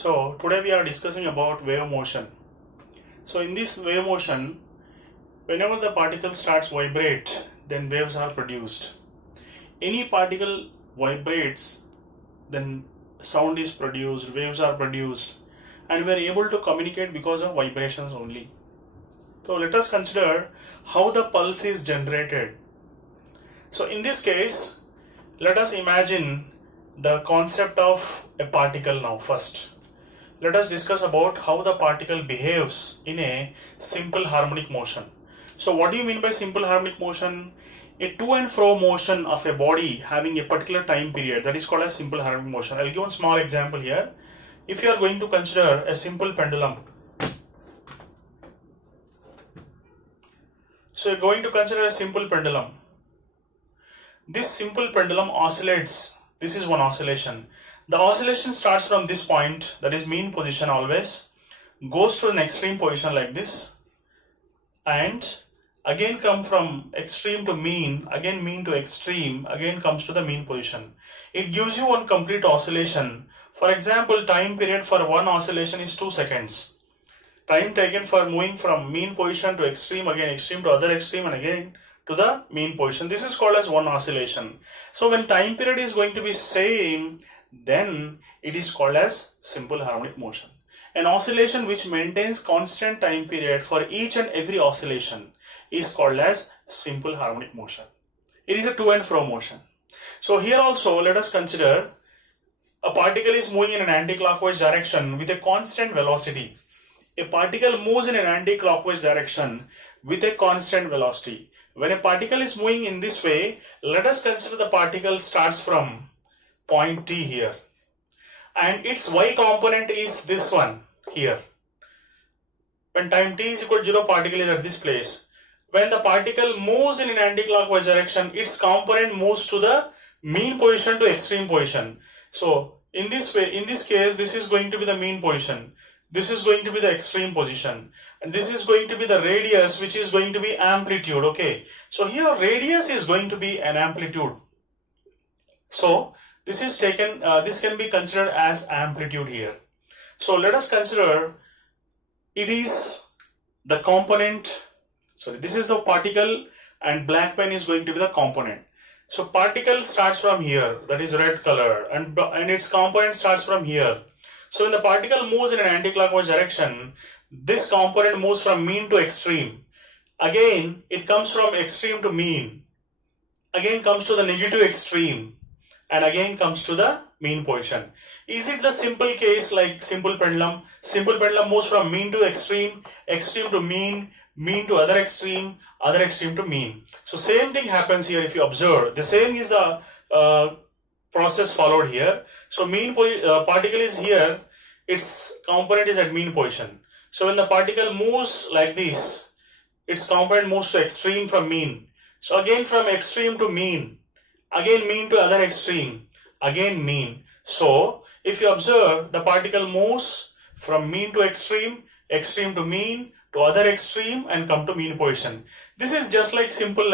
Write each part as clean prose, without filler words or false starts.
So today we are discussing about wave motion. So in this wave motion, whenever the particle starts vibrate, then waves are produced. Any particle vibrates, then sound is produced, waves are produced, and we are able to communicate because of vibrations only. So let us consider how the pulse is generated. So in this case, let us imagine the concept of a particle now first. Let us discuss about how the particle behaves in a simple harmonic motion. So what do you mean by simple harmonic motion? A to and fro motion of a body having a particular time period, that is called as simple harmonic motion. I will give one small example here. If you are going to consider a simple pendulum, so you are going to consider a simple pendulum. This simple pendulum oscillates. This is one oscillation. The oscillation starts from this point, that is mean position always, goes to an extreme position like this, and again come from extreme to mean, again mean to extreme, again comes to the mean position. It gives you one complete oscillation. For example, time period for one oscillation is 2 seconds. Time taken for moving from mean position to extreme, again extreme to other extreme, and again to the mean position. This is called as one oscillation. So when time period is going to be same, then it is called as simple harmonic motion. An oscillation which maintains constant time period for each and every oscillation is called as simple harmonic motion. It is a to and fro motion. So here also let us consider a particle is moving in an anti-clockwise direction with a constant velocity. A particle moves in an anti-clockwise direction with a constant velocity. When a particle is moving in this way, let us consider the particle starts from point T here, and its y component is this one here. When time t is equal to 0, particle is at this place. When the particle moves in an anti-clockwise direction, its component moves to the mean position to extreme position. So in this way, in this case, this is going to be the mean position, this is going to be the extreme position, and this is going to be the radius, which is going to be amplitude. Okay, so here radius is going to be an amplitude. So this is taken, this can be considered as amplitude here. So let us consider it is the component, sorry, this is the particle and black pen is going to be the component. So particle starts from here, that is red color, and its component starts from here. So when the particle moves in an anti-clockwise direction, this component moves from mean to extreme. Again, it comes from extreme to mean, again comes to the negative extreme, and again comes to the mean position. Is it the simple case like simple pendulum? Simple pendulum moves from mean to extreme, extreme to mean, mean to other extreme to mean. So same thing happens here if you observe. The same is the process followed here. So mean particle is here, its component is at mean position. So when the particle moves like this, its component moves to extreme from mean. So again from extreme to mean, again mean to other extreme, again mean. So if you observe, the particle moves from mean to extreme, extreme to mean, to other extreme, and come to mean position. This is just like simple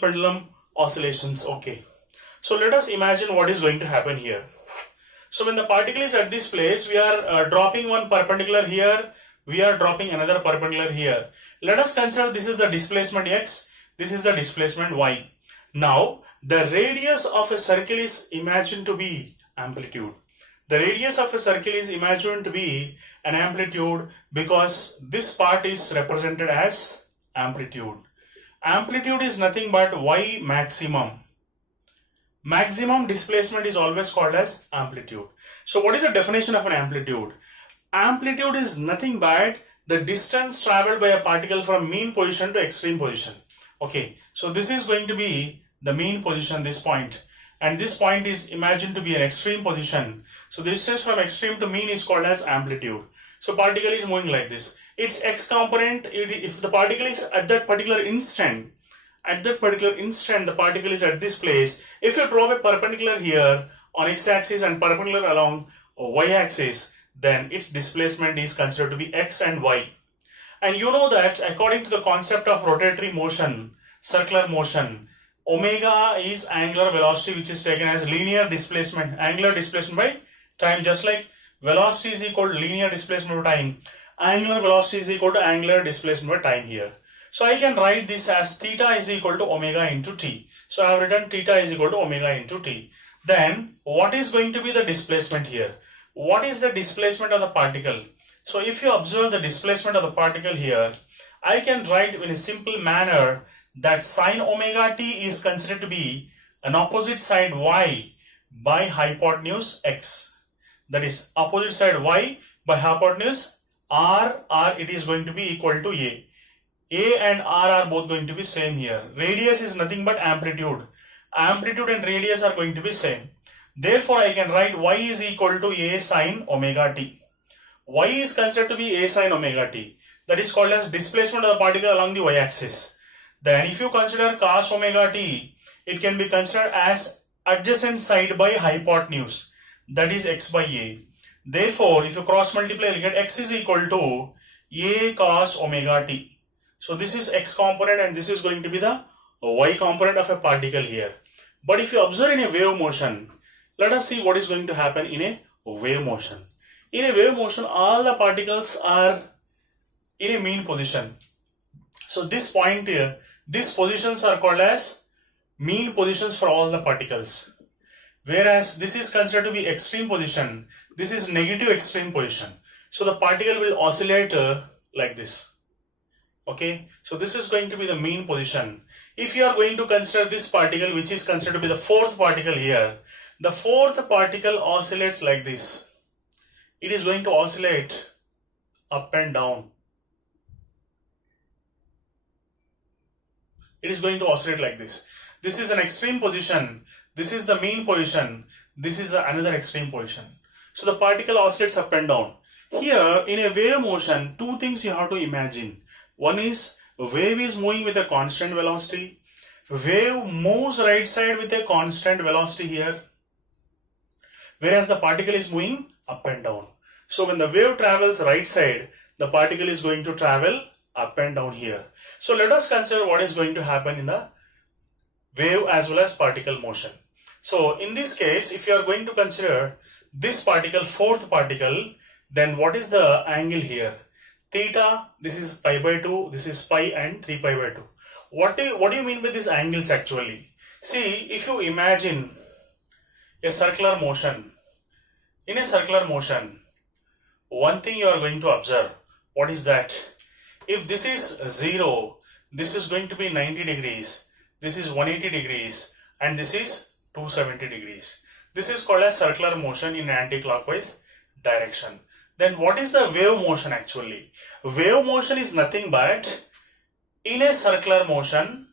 pendulum oscillations. Okay, so let us imagine what is going to happen here. So when the particle is at this place, we are dropping one perpendicular here, we are dropping another perpendicular here. Let us consider this is the displacement x, this is the displacement y. Now the radius of a circle is imagined to be amplitude. The radius of a circle is imagined to be an amplitude because this part is represented as amplitude. Amplitude is nothing but y maximum. Maximum displacement is always called as amplitude. So what is the definition of an amplitude? Amplitude is nothing but the distance traveled by a particle from mean position to extreme position. Okay, so this is going to be the mean position, this point, and this point is imagined to be an extreme position. So the distance from extreme to mean is called as amplitude. So particle is moving like this. Its x component, if the particle is at that particular instant, the particle is at this place. If you draw a perpendicular here on x-axis and perpendicular along y-axis, then its displacement is considered to be x and y. And you know that according to the concept of rotatory motion, circular motion, omega is angular velocity which is taken as linear displacement, angular displacement by time, just like velocity is equal to linear displacement by time, angular velocity is equal to angular displacement by time here. So I can write this as theta is equal to omega into t. So I have written theta is equal to omega into t. Then what is going to be the displacement here? What is the displacement of the particle? So if you observe the displacement of the particle here, I can write in a simple manner that sine omega t is considered to be an opposite side y by hypotenuse x. That is opposite side y by hypotenuse r, it is going to be equal to a. A and r are both going to be same here. Radius is nothing but amplitude. Amplitude and radius are going to be same. Therefore, I can write y is equal to a sine omega t. Y is considered to be a sine omega t. That is called as displacement of the particle along the y-axis. Then if you consider cos omega t, it can be considered as adjacent side by hypotenuse. That is x by a. Therefore, if you cross multiply, you get x is equal to a cos omega t. So this is x component and this is going to be the y component of a particle here. But if you observe in a wave motion, let us see what is going to happen in a wave motion. In a wave motion, all the particles are in a mean position. So this point here, these positions are called as mean positions for all the particles. Whereas this is considered to be extreme position, this is negative extreme position. So the particle will oscillate like this. Okay, so this is going to be the mean position. If you are going to consider this particle, which is considered to be the fourth particle here, the fourth particle oscillates like this. It is going to oscillate up and down. It is going to oscillate like this. This is an extreme position. This is the mean position. This is another extreme position. So the particle oscillates up and down. Here in a wave motion, two things you have to imagine. One is wave is moving with a constant velocity. Wave moves right side with a constant velocity here. Whereas the particle is moving up and down. So when the wave travels right side, the particle is going to travel up and down here. So let us consider what is going to happen in the wave as well as particle motion. So in this case, if you are going to consider this particle, fourth particle, then what is the angle here? Theta, this is pi by 2, this is pi and 3 pi by 2. What do you mean by these angles actually? See, if you imagine a circular motion, in a circular motion, one thing you are going to observe, what is that? If this is 0, this is going to be 90 degrees, this is 180 degrees, and this is 270 degrees. This is called as circular motion in anti-clockwise direction. Then what is the wave motion actually? Wave motion is nothing but in a circular motion,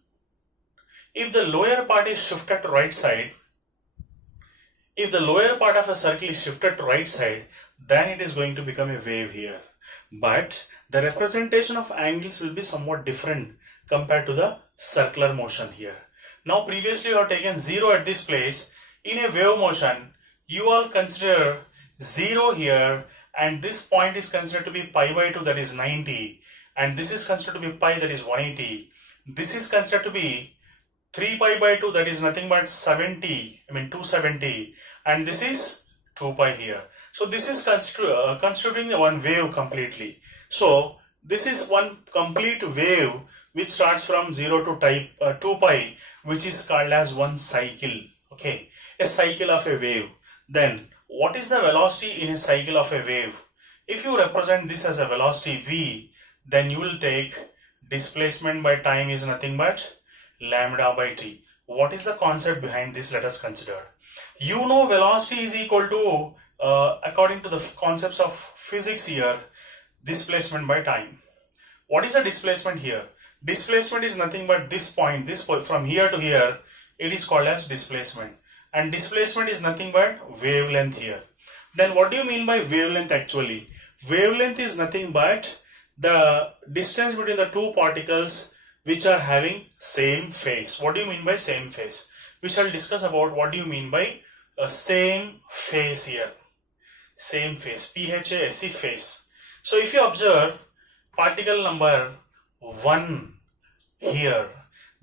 if the lower part is shifted to right side, if the lower part of a circle is shifted to right side, then it is going to become a wave here. But the representation of angles will be somewhat different compared to the circular motion here. Now previously you have taken 0 at this place. In a wave motion, you all consider 0 here, and this point is considered to be pi by 2, that is 90, and this is considered to be pi, that is 180. This is considered to be 3 pi by 2, that is nothing but 270, and this is 2 pi here. So this is constituting one wave completely. So this is one complete wave which starts from 0 to 2 pi, which is called as one cycle. Okay, a cycle of a wave. Then what is the velocity in a cycle of a wave? If you represent this as a velocity v, then you will take displacement by time is nothing but lambda by t. What is the concept behind this? Let us consider. You know velocity is equal to, according to the concepts of physics here, displacement by time. What is the displacement here? Displacement is nothing but this point from here to here, it is called as displacement. And displacement is nothing but wavelength here. Then what do you mean by wavelength actually? Wavelength is nothing but the distance between the two particles which are having same phase. What do you mean by same phase? We shall discuss about what do you mean by a same phase here. Same phase, PHASE phase. So if you observe particle number 1 here,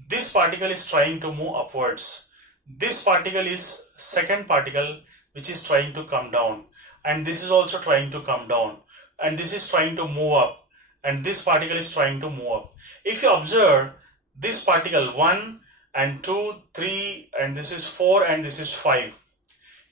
this particle is trying to move upwards. This particle is second particle which is trying to come down. and this is also trying to come down, and this is trying to move up, and this particle is trying to move up. If you observe this particle 1 and 2, 3, and this is 4, and this is 5.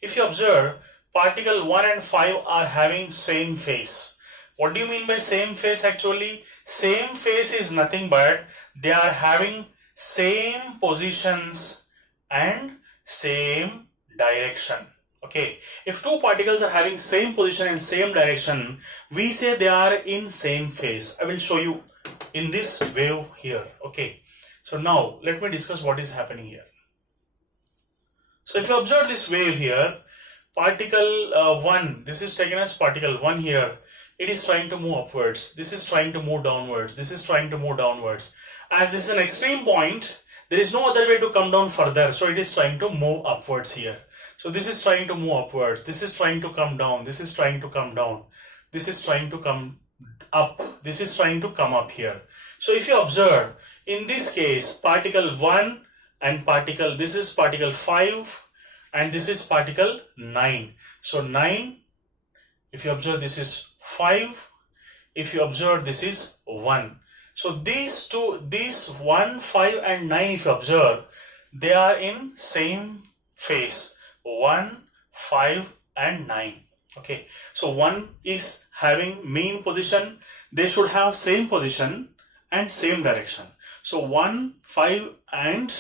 If you observe, particle 1 and 5 are having same phase. What do you mean by same phase actually? Same phase is nothing but they are having same positions and same direction. Okay, if two particles are having same position and same direction, we say they are in same phase. I will show you in this wave here. Okay, so now let me discuss what is happening here. So if you observe this wave here, particle 1, this is taken as particle 1 here, it is trying to move upwards, this is trying to move downwards, this is trying to move downwards. As this is an extreme point, there is no other way to come down further, so it is trying to move upwards here. So this is trying to move upwards, this is trying to come down, this is trying to come down, this is trying to come up, this is trying to come up here. So if you observe, in this case, particle 1 and particle, this is particle 5 and this is particle 9. So 9, if you observe, this is 5, if you observe, this is 1. So these two, these 1, 5 and 9, if you observe, they are in same phase. 1, 5 and 9. Okay, so 1 is having mean position, they should have same position and same direction. So 1, 5 and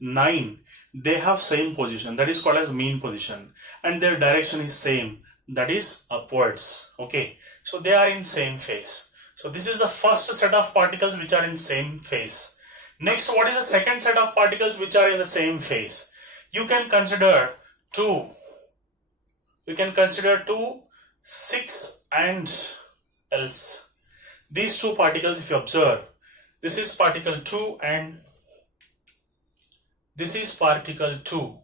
9, they have same position, that is called as mean position, and their direction is same, that is upwards. Okay, so they are in same phase. So this is the first set of particles which are in same phase. Next, what is the second set of particles which are in the same phase? You can consider 2. You can consider 2, 6 and else. These two particles, if you observe, this is particle 2 and this is particle 2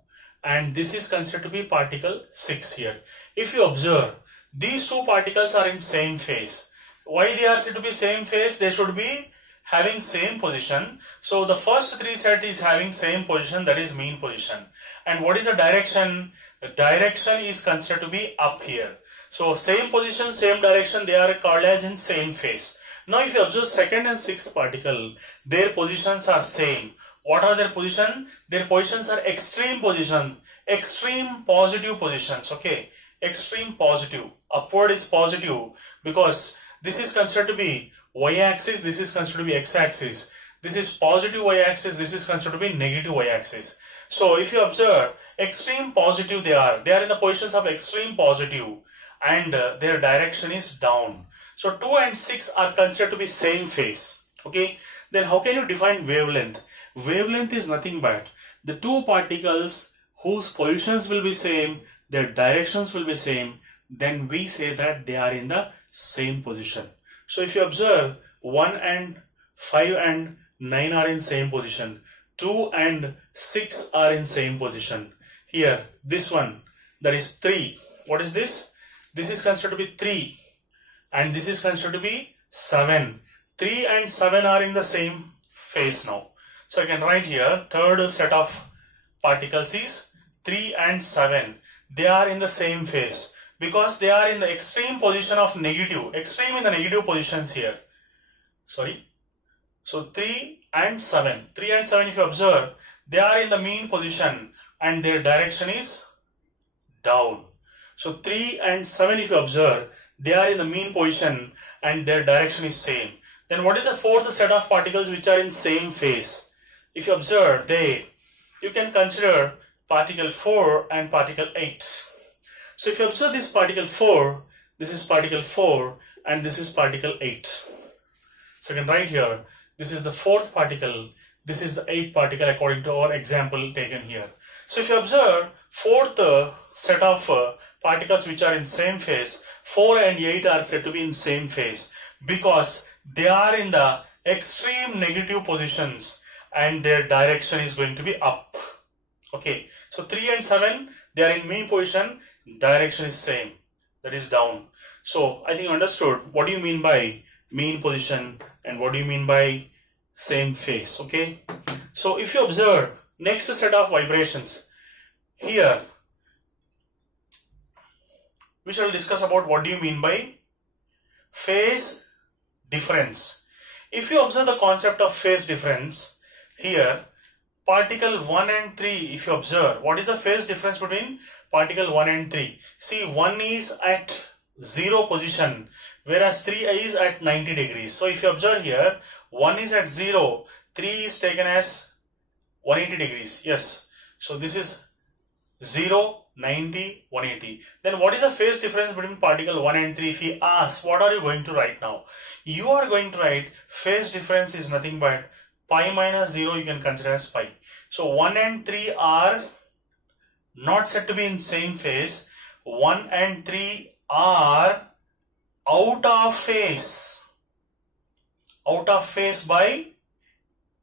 and this is considered to be particle 6 here. If you observe, these two particles are in same phase. Why they are said to be same phase? They should be having same position. So the first three set is having same position, that is mean position. And what is the direction? The direction is considered to be up here. So same position, same direction, they are called as in same phase. Now if you observe second and sixth particle, their positions are same. What are their position? Their positions are extreme position, extreme positive positions. Okay, extreme positive. Upward is positive because this is considered to be y-axis, this is considered to be x-axis. This is positive y-axis, this is considered to be negative y-axis. So if you observe, extreme positive they are in the positions of extreme positive and their direction is down. So 2 and 6 are considered to be same phase. Okay, then how can you define wavelength? Wavelength is nothing but the two particles whose positions will be same, their directions will be same, then we say that they are in the same position. So if you observe, 1 and 5 and 9 are in same position, 2 and 6 are in same position. Here, this one, that is 3. What is this? This is considered to be 3 and this is considered to be 7. 3 and 7 are in the same phase now. So I can write here, third set of particles is 3 and 7. They are in the same phase because they are in the extreme position of negative, extreme in the negative positions here. Sorry. So 3 and 7. 3 and 7, if you observe, they are in the mean position and their direction is down. So 3 and 7, if you observe, they are in the mean position and their direction is same. Then what is the fourth set of particles which are in same phase? If you observe, you can consider particle 4 and particle 8. So if you observe this particle 4, this is particle 4 and this is particle 8. So I can write here, this is the fourth particle, this is the eighth particle according to our example taken here. So if you observe, fourth set of particles which are in same phase, 4 and 8 are said to be in same phase because they are in the extreme negative positions and their direction is going to be up. Okay, so 3 and 7, they are in mean position, direction is same, that is down. So I think you understood what do you mean by mean position and what do you mean by same phase. Okay, so if you observe next set of vibrations here, we shall discuss about what do you mean by phase difference. If you observe the concept of phase difference here, particle 1 and 3, if you observe, what is the phase difference between particle 1 and 3? See, 1 is at 0 position, whereas 3 is at 90 degrees. So if you observe here, 1 is at 0, 3 is taken as 180 degrees. Yes. So this is 0, 90, 180. Then what is the phase difference between particle 1 and 3? If he asks, what are you going to write now? You are going to write phase difference is nothing but pi minus 0, you can consider as pi. So 1 and 3 are not said to be in same phase. 1 and 3 are out of phase by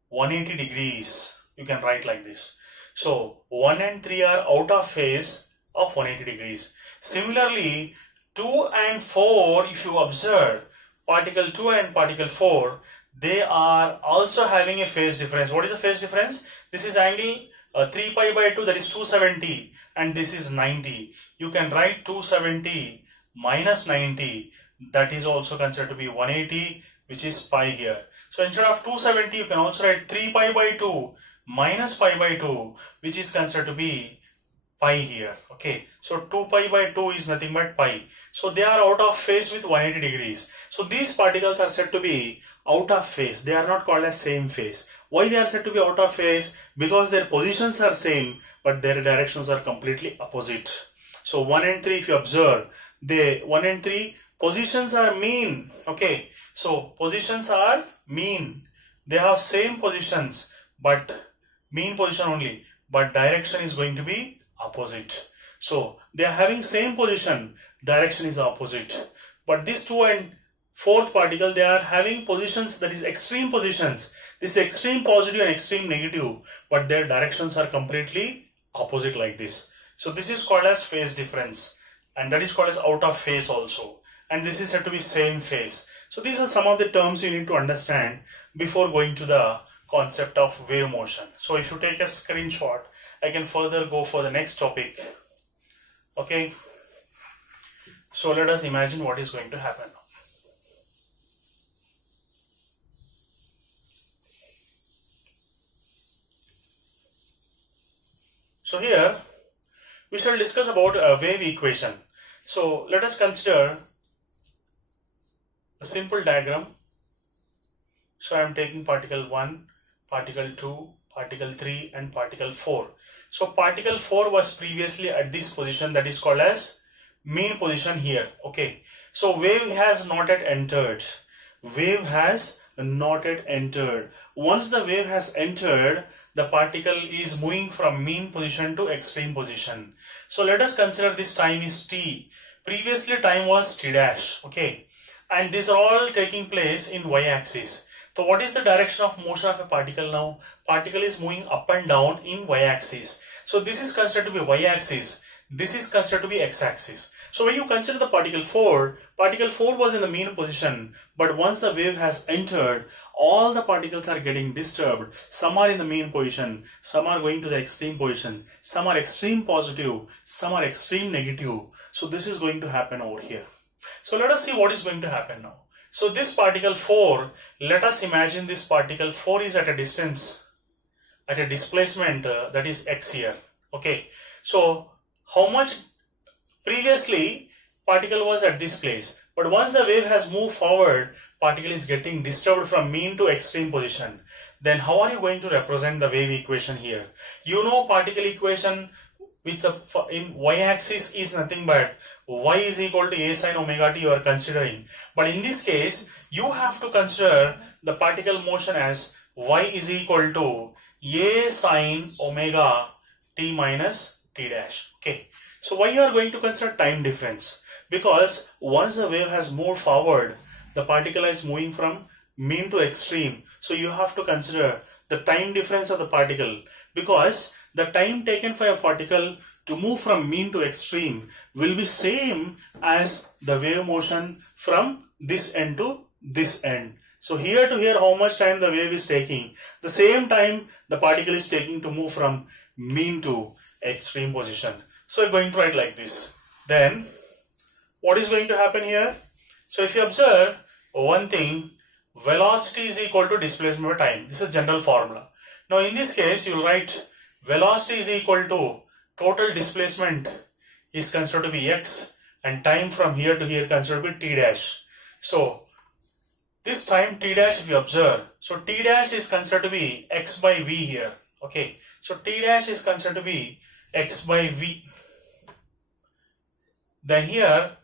180 degrees. You can write like this. So 1 and 3 are out of phase of 180 degrees. Similarly, 2 and 4, if you observe, particle 2 and particle 4, they are also having a phase difference. What is the phase difference? This is angle 3 pi by 2, that is 270, and this is 90. You can write 270 minus 90, that is also considered to be 180, which is pi here. So instead of 270, you can also write 3 pi by 2 minus pi by 2, which is considered to be pi here. Okay, so 2 pi by 2 is nothing but pi. So they are out of phase with 180 degrees. So these particles are said to be out of phase. They are not called as same phase. Why they are said to be out of phase? Because their positions are same, but their directions are completely opposite. So 1 and 3, if you observe, 1 and 3 positions are mean. Okay, so positions are mean. They have same positions, but mean position only, but direction is going to be opposite. So they are having same position, direction is opposite. But this 2 and 4th particle, they are having positions, that is extreme positions. This is extreme positive and extreme negative, but their directions are completely opposite like this. So this is called as phase difference, and that is called as out of phase also. And this is said to be same phase. So these are some of the terms you need to understand before going to the concept of wave motion. So if you take a screenshot, I can further go for the next topic. Okay. So let us imagine what is going to happen. So here we shall discuss about a wave equation. So let us consider a simple diagram. So I am taking particle 1, particle 2, particle 3 and particle 4. So particle 4 was previously at this position, that is called as mean position here. Okay. So wave has not yet entered. Wave has not yet entered. Once the wave has entered, the particle is moving from mean position to extreme position. So let us consider this time is t. Previously time was t dash. Okay. And these are all taking place in y-axis. So what is the direction of motion of a particle now? Particle is moving up and down in y-axis. So this is considered to be y-axis. This is considered to be x-axis. So when you consider the particle 4 was in the mean position. But once the wave has entered, all the particles are getting disturbed. Some are in the mean position. Some are going to the extreme position. Some are extreme positive. Some are extreme negative. So this is going to happen over here. So let us see what is going to happen now. So this particle 4, let us imagine this particle 4 is at a distance, at a displacement that is x here. Okay. So how much previously particle was at this place, but once the wave has moved forward, particle is getting disturbed from mean to extreme position. Then how are you going to represent the wave equation here? You know particle equation which in y-axis is nothing but y is equal to a sin omega t you are considering. But in this case, you have to consider the particle motion as y is equal to a sin omega t minus t dash. Okay. So why you are going to consider time difference? Because once the wave has moved forward, the particle is moving from mean to extreme. So you have to consider the time difference of the particle, because the time taken for a particle to move from mean to extreme will be same as the wave motion from this end to this end. So here to here, how much time the wave is taking? The same time the particle is taking to move from mean to extreme position. So we're going to write like this. Then what is going to happen here? So if you observe one thing, velocity is equal to displacement by time. This is general formula. Now in this case, you will write velocity is equal to total displacement is considered to be x, and time from here to here considered to be t dash. So this time t dash, if you observe, so t dash is considered to be x by v here. Okay, so t dash is considered to be x by v. Then here,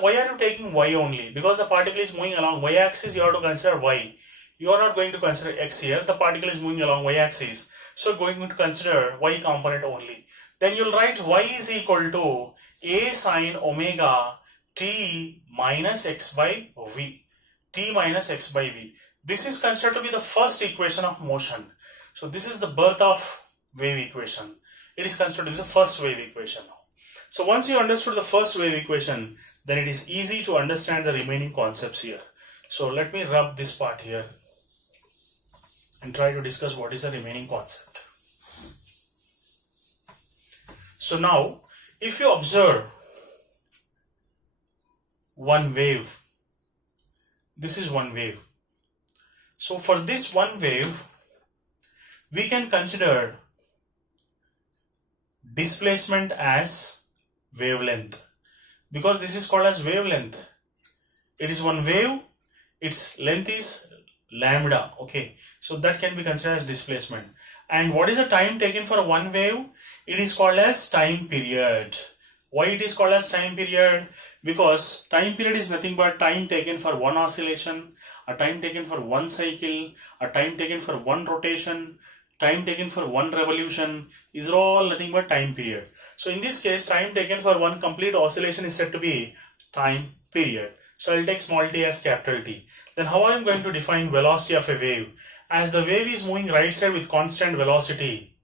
why are you taking y only? Because the particle is moving along y axis, you have to consider y. You are not going to consider x here. The particle is moving along y axis, so going to consider y component only. Then you'll write y is equal to a sine omega t minus x by v. T minus x by v. This is considered to be the first equation of motion. So this is the birth of wave equation. It is considered to be the first wave equation. So once you understood the first wave equation, then it is easy to understand the remaining concepts here. So let me rub this part here and try to discuss what is the remaining concept. So now, if you observe one wave, this is one wave. So for this one wave, we can consider displacement as wavelength, because this is called as wavelength. It is one wave, its length is lambda. Okay, so that can be considered as displacement. And what is the time taken for one wave? It is called as time period. Why it is called as time period? Because time period is nothing but time taken for one oscillation, a time taken for one cycle, a time taken for one rotation, time taken for one revolution. These are all nothing but time period. So in this case, time taken for one complete oscillation is said to be time period. So I'll take small t as capital T. Then how I am going to define velocity of a wave? As the wave is moving right side with constant velocity,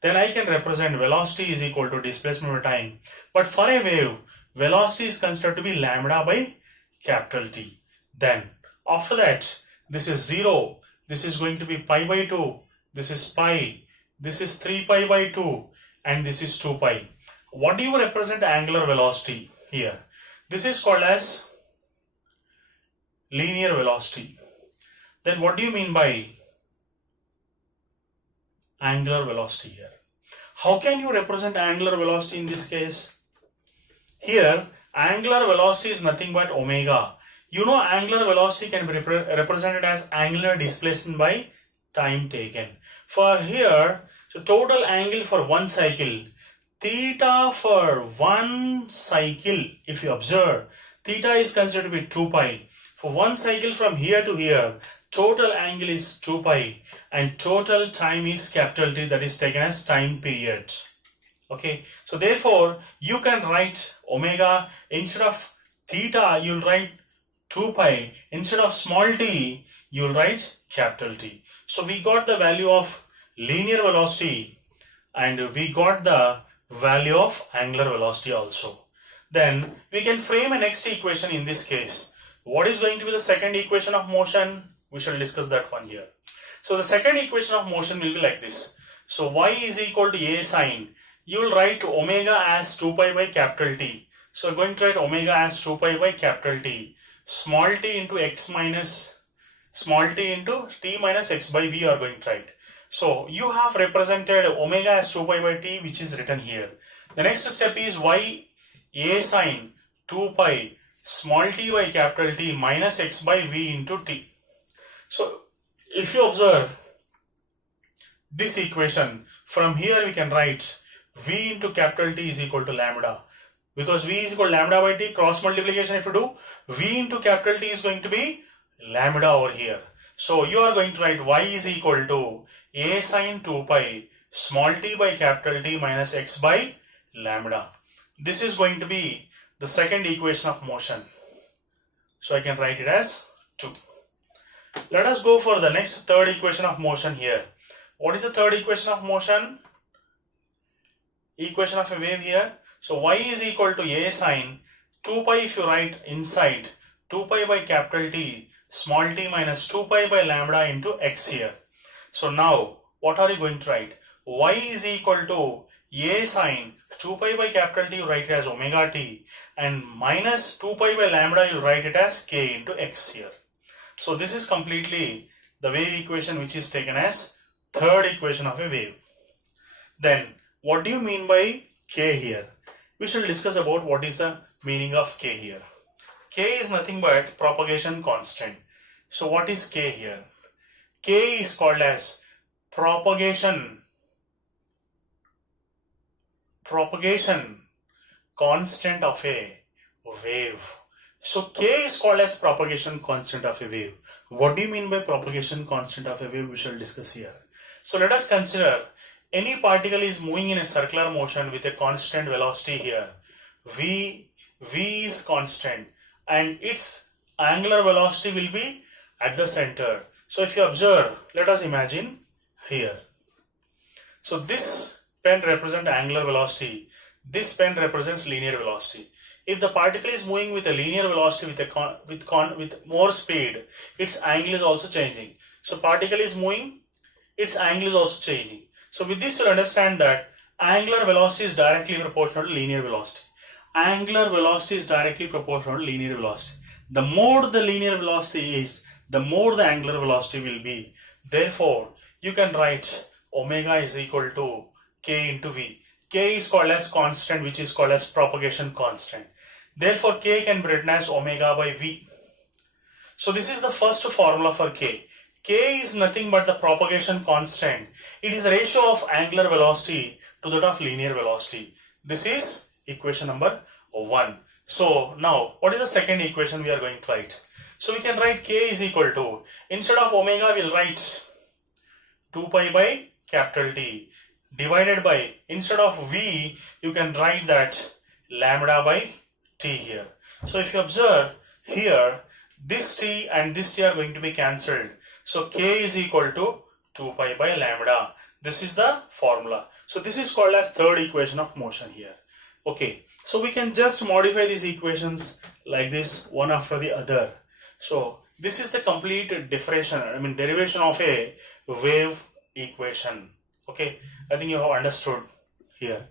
then I can represent velocity is equal to displacement by time. But for a wave, velocity is considered to be lambda by capital T. Then after that, this is 0, this is going to be pi by 2, this is pi, this is 3 pi by 2, and this is 2 pi. What do you represent angular velocity here? This is called as linear velocity. Then what do you mean by angular velocity here? How can you represent angular velocity in this case? Here, angular velocity is nothing but omega. You know, angular velocity can be represented as angular displacement by time taken. For here, so total angle for one cycle, theta for one cycle, if you observe, theta is considered to be 2 pi. For one cycle from here to here, total angle is 2 pi and total time is capital T, that is taken as time period. Okay, so therefore you can write omega instead of theta, you'll write 2 pi. Instead of small t, you'll write capital T. So we got the value of linear velocity and we got the value of angular velocity also. Then we can frame a next equation in this case. What is going to be the second equation of motion? We shall discuss that one here. So the second equation of motion will be like this. So y is equal to a sine. You will write omega as 2 pi by capital T. So we're going to write omega as 2 pi by capital T. Small t into x minus small t into t minus x by v are going to write. So you have represented omega as 2 pi by t, which is written here. The next step is y a sine 2 pi small t by capital T minus x by v into t. So if you observe this equation, from here we can write v into capital T is equal to lambda. Because v is equal to lambda by t, cross multiplication if you do, v into capital T is going to be lambda over here. So you are going to write y is equal to a sine 2 pi small t by capital T minus x by lambda. This is going to be the second equation of motion. So I can write it as 2. Let us go for the next third equation of motion here. What is the third equation of motion? Equation of a wave here. So y is equal to a sine 2 pi, if you write inside 2 pi by capital T small t minus 2 pi by lambda into x here. So now what are you going to write? Y is equal to A sine 2 pi by capital T you write it as omega t, and minus 2 pi by lambda you write it as k into x here. So this is completely the wave equation which is taken as third equation of a wave. Then what do you mean by k here? We shall discuss about what is the meaning of k here. K is nothing but propagation constant. So what is k here? K is called as propagation constant of a wave. So k is called as propagation constant of a wave. What do you mean by propagation constant of a wave? We shall discuss here. So let us consider any particle is moving in a circular motion with a constant velocity here. V is constant and its angular velocity will be at the center. So if you observe, let us imagine here. So this pen represents angular velocity. This pen represents linear velocity. If the particle is moving with a linear velocity with more speed, its angle is also changing. So particle is moving, its angle is also changing. So with this you'll understand that angular velocity is directly proportional to linear velocity. Angular velocity is directly proportional to linear velocity. The more the linear velocity is, the more the angular velocity will be. Therefore, you can write omega is equal to k into v. K is called as constant, which is called as propagation constant. Therefore, k can be written as omega by v. So this is the first formula for k. K is nothing but the propagation constant. It is the ratio of angular velocity to that of linear velocity. This is equation number 1. So now, what is the second equation we are going to write? So we can write k is equal to, instead of omega, we'll write 2 pi by capital T divided by, instead of v, you can write that lambda by t here. So if you observe here, this t and this t are going to be cancelled. So k is equal to 2 pi by lambda. This is the formula. So this is called as third equation of motion here. Okay, so we can just modify these equations like this, one after the other. So this is the complete derivation of a wave equation. Okay, I think you have understood here.